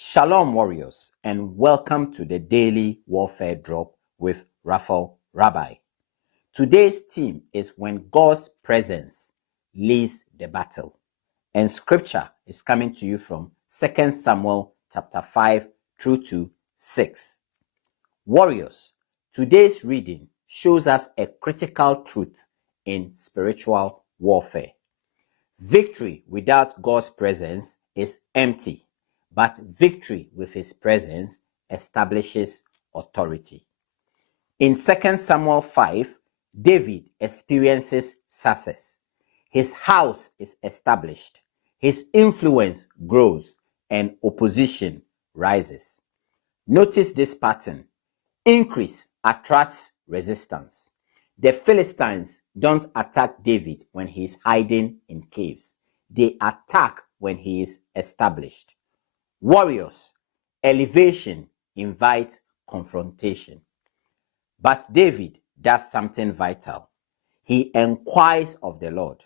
Shalom, warriors, and welcome to the Daily Warfare Drop with Raphael, Rabbi. Today's theme is when God's presence leads the battle, and scripture is coming to you from 2 Samuel chapter 5 through to 6. Warriors, today's reading shows us a critical truth in spiritual warfare. Victory without God's presence is empty, but victory with his presence establishes authority. In 2 Samuel 5, David experiences success. His house is established, his influence grows, and opposition rises. Notice this pattern. Increase attracts resistance. The Philistines don't attack David when he is hiding in caves. They attack when he is established. Warriors, elevation invites confrontation. But David does something vital. He inquires of the Lord,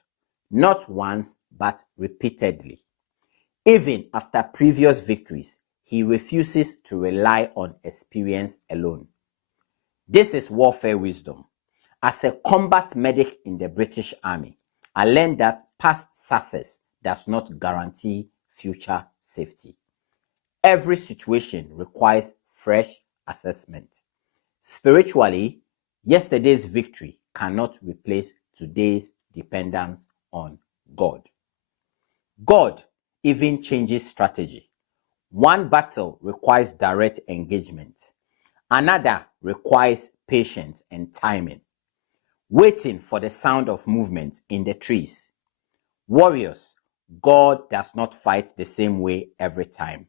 not once, but repeatedly. Even after previous victories, he refuses to rely on experience alone. This is warfare wisdom. As a combat medic in the British Army, I learned that past success does not guarantee future safety. Every situation requires fresh assessment. Spiritually, yesterday's victory cannot replace today's dependence on God. God even changes strategy. One battle requires direct engagement. Another requires patience and timing, waiting for the sound of movement in the trees. Warriors, God does not fight the same way every time.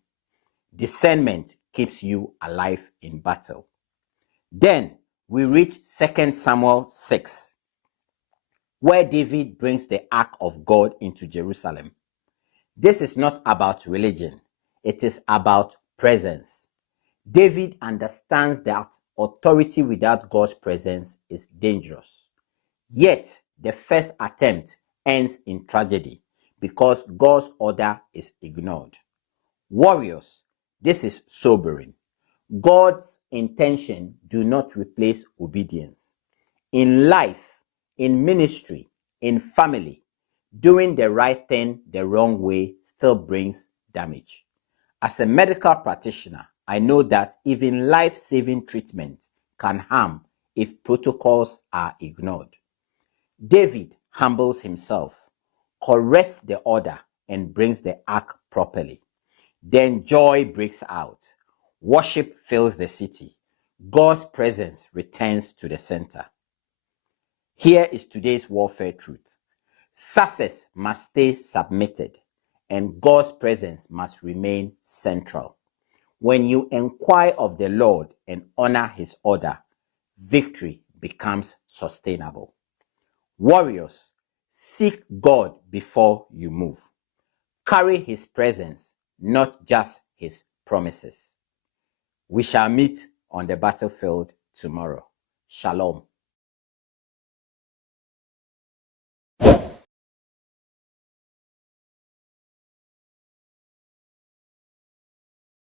Discernment keeps you alive in battle. Then we reach 2 Samuel 6, where David brings the ark of God into Jerusalem. This is not about religion, it is about presence. David understands that authority without God's presence is dangerous. Yet, the first attempt ends in tragedy because God's order is ignored. Warriors, this is sobering. God's intention do not replace obedience. In life, in ministry, in family, doing the right thing the wrong way still brings damage. As a medical practitioner, I know that even life-saving treatment can harm if protocols are ignored. David humbles himself, corrects the order, and brings the ark properly. Then joy breaks out. Worship fills the city. God's presence returns to the center. Here is today's warfare truth. Success must stay submitted, and God's presence must remain central. When you inquire of the Lord and honor his order, victory becomes sustainable. Warriors, seek God before you move. Carry his presence, not just his promises. We shall meet on the battlefield tomorrow. Shalom.